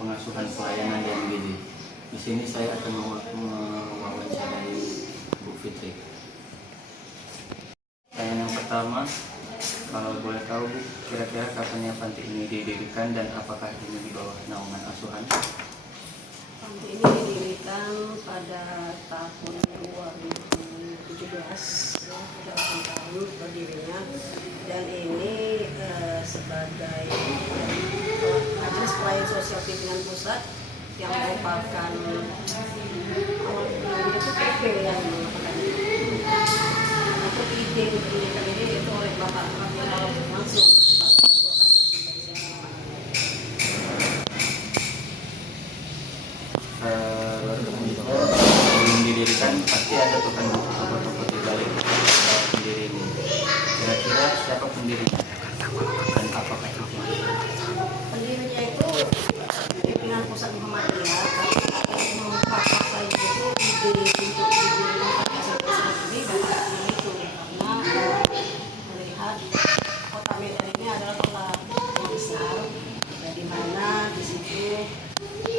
pengasuhan pelayanan dan gizi. Di sini saya akan mewawancarai Bu Fitri. Pertanyaan yang pertama, kalau boleh tahu Bu, kira-kira kapan ya panti ini didirikan dan apakah ini di bawah naungan asuhan? Panti ini didirikan pada tahun 2017, sudah 8 tahun berdirinya, dan ini sebagai Majelis Pelayanan Sosial Pimpinan Pusat yang merupakan awalnya itu PP yang melakukan untuk ide pendidikan ini itu oleh Bapak Rafael langsung Bapak Ketua Panti Asuhan Kemudian sebelum didirikan pasti ada tokoh-tokoh di balik pendiri ini. Kira-kira siapa pendirinya dan apakah itu? pendirinya itu pimpinan pusat Muhammadiyah, tapi yang memperkuasai itu ide untuk didirikan Panti Asuhan ini Bapak itu karena melihat kota Medan ini adalah kota yang besar, di mana di situ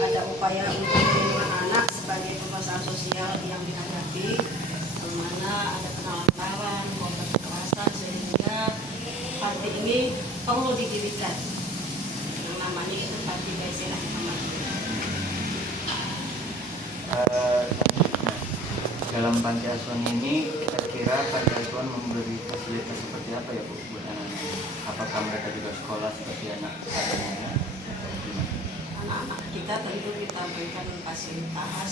ada upaya untuk melindungi anak sebagai permasalahan sosial yang dihadapi, di mana ada penelantaran, korban kekerasan, sehingga panti ini perlu didirikan. Yang namanya itu Panti Baisyah Muhammadiyah. Dalam panti asuhan ini, kira-kira panti asuhan memberi fasilitas seperti apa ya Bu buat anak-anak? Apakah mereka juga sekolah seperti anak lainnya? Anak-anak kita tentu kita berikan fasilitas.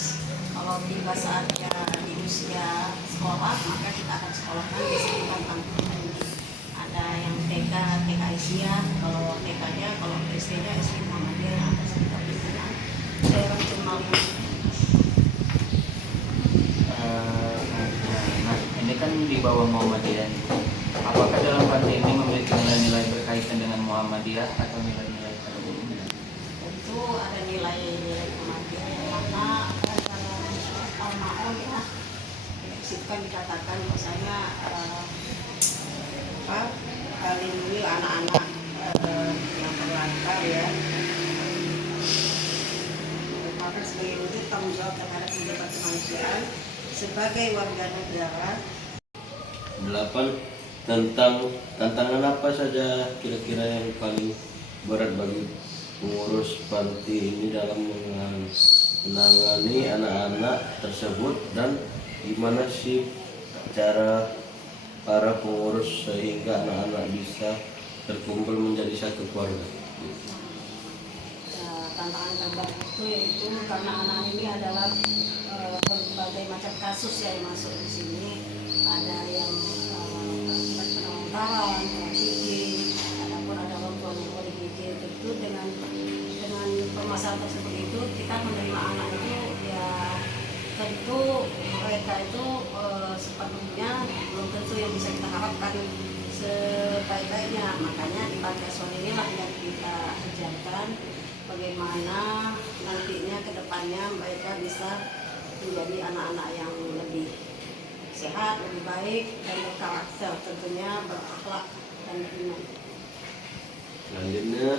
Kalau tiba saatnya di usia sekolah, maka kita akan sekolahkan di sekitar panti ini. Ada yang TK Aisyah, kalau TK-nya, kalau SD-nya SD Muhammadiyah yang ada sekitar pimpinan daerah Cemaling. Nah, ini kan di bawah Muhammadiyah. Apakah dalam panti ini memiliki nilai-nilai berkaitan dengan Muhammadiyah atau nilai-nilai tertentu? Tentu ada nilai-nilai Muhammadiyah yang mana dalam Al-Ma'un ya, itu kan dikatakan bahwasanya melindungi anak-anak yang terlantar ya, merupakan sebagai wujud tanggung jawab terhadap kehidupan kemanusiaan sebagai warga negara. 8. Tentang tantangan apa saja kira-kira yang paling berat bagi pengurus panti ini dalam menangani anak-anak tersebut, dan gimana sih cara para pengurus sehingga anak-anak bisa terkumpul menjadi satu keluarga? Tantangan terberat itu yaitu karena anak ini adalah berbagai macam kasus yang masuk di sini. Ada yang penelantaran, gigi, adapun ada perempuan yang boleh gigi. Tentu dengan permasalahan tersebut itu kita menerima anak itu ya tentu mereka itu sepenuhnya belum tentu yang bisa kita harapkan sebaik-baiknya. Makanya di panti asuhan inilah yang kita ajarkan bagaimana nantinya ke depannya mereka bisa menjadi anak-anak yang lebih sehat, lebih baik, dan berkarakter, tentunya berakhlak dan beriman. Selanjutnya,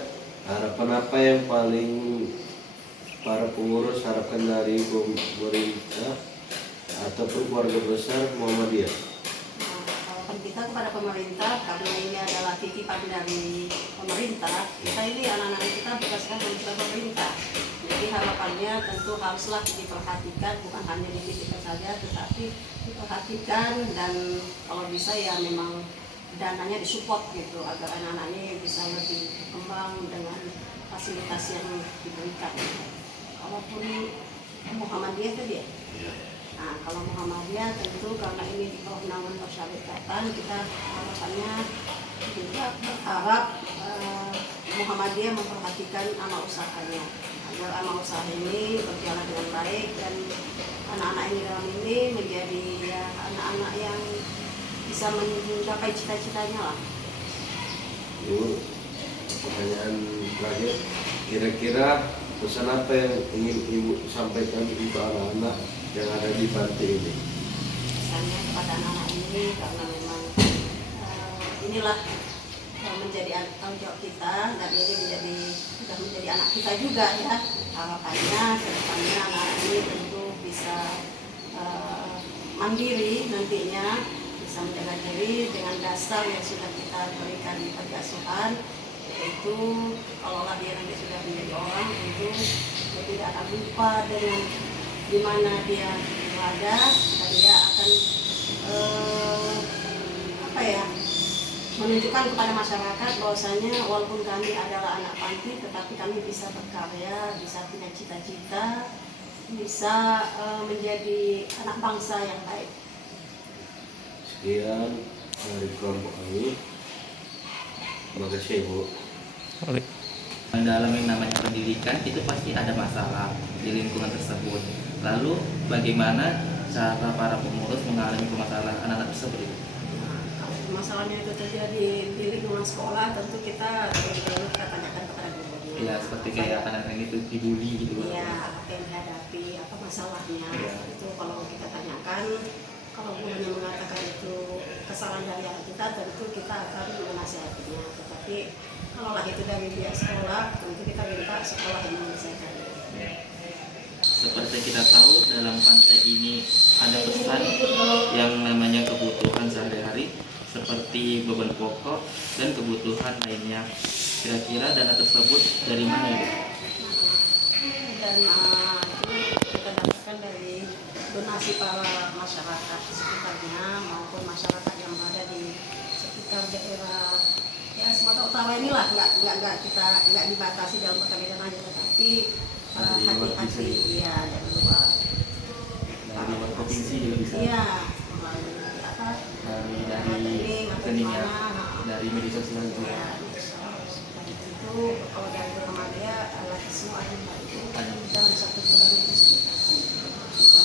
harapan apa yang paling para pengurus harapkan dari pemerintah ataupun keluarga besar Muhammadiyah? Harapan kita kepada pemerintah, karena ini adalah titipan dari pemerintah, kita ini anak-anak kita berdasarkan perintah pemerintah. Jadi harapannya tentu haruslah diperhatikan, bukan hanya dititipkan saja, tetapi diperhatikan, dan kalau bisa ya memang dananya disupport gitu, agar anak-anak ini bisa lebih berkembang dengan fasilitas yang diberikan. Kalaupun Muhammadiyah tadi ya? Nah, kalau Muhammadiyah tentu karena ini di bawah naungan persyarikatan, kita harapannya juga berharap Muhammadiyah memperhatikan amal usahanya, agar amal usaha ini berjalan dengan baik dan anak-anak ini dalam ini menjadi ya, anak-anak yang bisa mencapai cita-citanya lah. Ibu, pertanyaan terakhir, kira-kira pesan apa yang ingin Ibu sampaikan untuk anak-anak yang ada di panti ini? Pesannya kepada anak-anak ini, karena memang inilah menjadi tanggung jawab kita, dan ini sudah menjadi anak kita juga ya. Harapannya kedepannya anak ini tentu bisa mandiri nantinya, bisa menjaga diri dengan dasar yang sudah kita berikan di panti asuhan, yaitu kalau dia nanti sudah menjadi orang tentu dia tidak akan lupa dengan di mana dia berada, dan dia akan menunjukkan kepada masyarakat bahwasanya walaupun kami adalah anak panti, tetapi kami bisa berkarya, bisa punya cita-cita, bisa menjadi anak bangsa yang baik. Sekian dari kelompok kami. Terima kasih Bu. Dalam yang namanya pendidikan itu pasti ada masalah di lingkungan tersebut. Lalu bagaimana cara para pengurus mengalami permasalahan anak-anak tersebut? Masalahnya itu terjadi di lingkungan sekolah, tentu kita tanyakan kepada guru. Ya, seperti kayak anak-anak itu dibully gitu. Iya, apa yang dihadapi, apa masalahnya. Ya. Itu kalau kita tanyakan, kalau gurunya mengatakan itu kesalahan dari anak kita, tentu kita akan menasihatinya. Tetapi kalau itu dari pihak sekolah, tentu kita minta sekolah yang menyelesaikan. Seperti kita tahu dalam pantai ini ada pesan yang namanya kebutuhan sehari-hari seperti beban pokok dan kebutuhan lainnya. Kira-kira dana tersebut dari mana Ibu? Dan itu kita dapatkan dari donasi para masyarakat sekitarnya maupun masyarakat yang berada di sekitar daerah ya Sumatera Utara inilah, nggak dibatasi dalam kota Medan aja, tetapi hati-hati ya dari luar provinsi juga bisa. Iya, dari rekeningnya, dari media sosial juga. ya, itu kalau dari Muhammadiyah alat semua itu dalam 1 bulan itu sekitar 1 juta.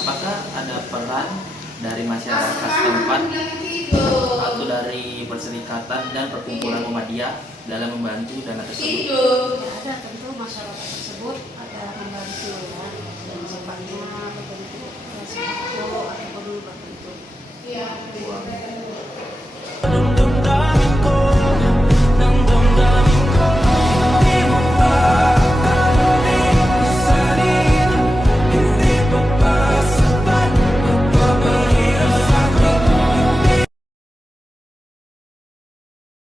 Apakah ada peran dari masyarakat setempat atau dari perserikatan dan perkumpulan Muhammadiyah dalam membantu dana tersebut? Ya, ada tentu masyarakat tersebut ada membantu ya, dan sifatnya berbentuk sembako ataupun berbentuk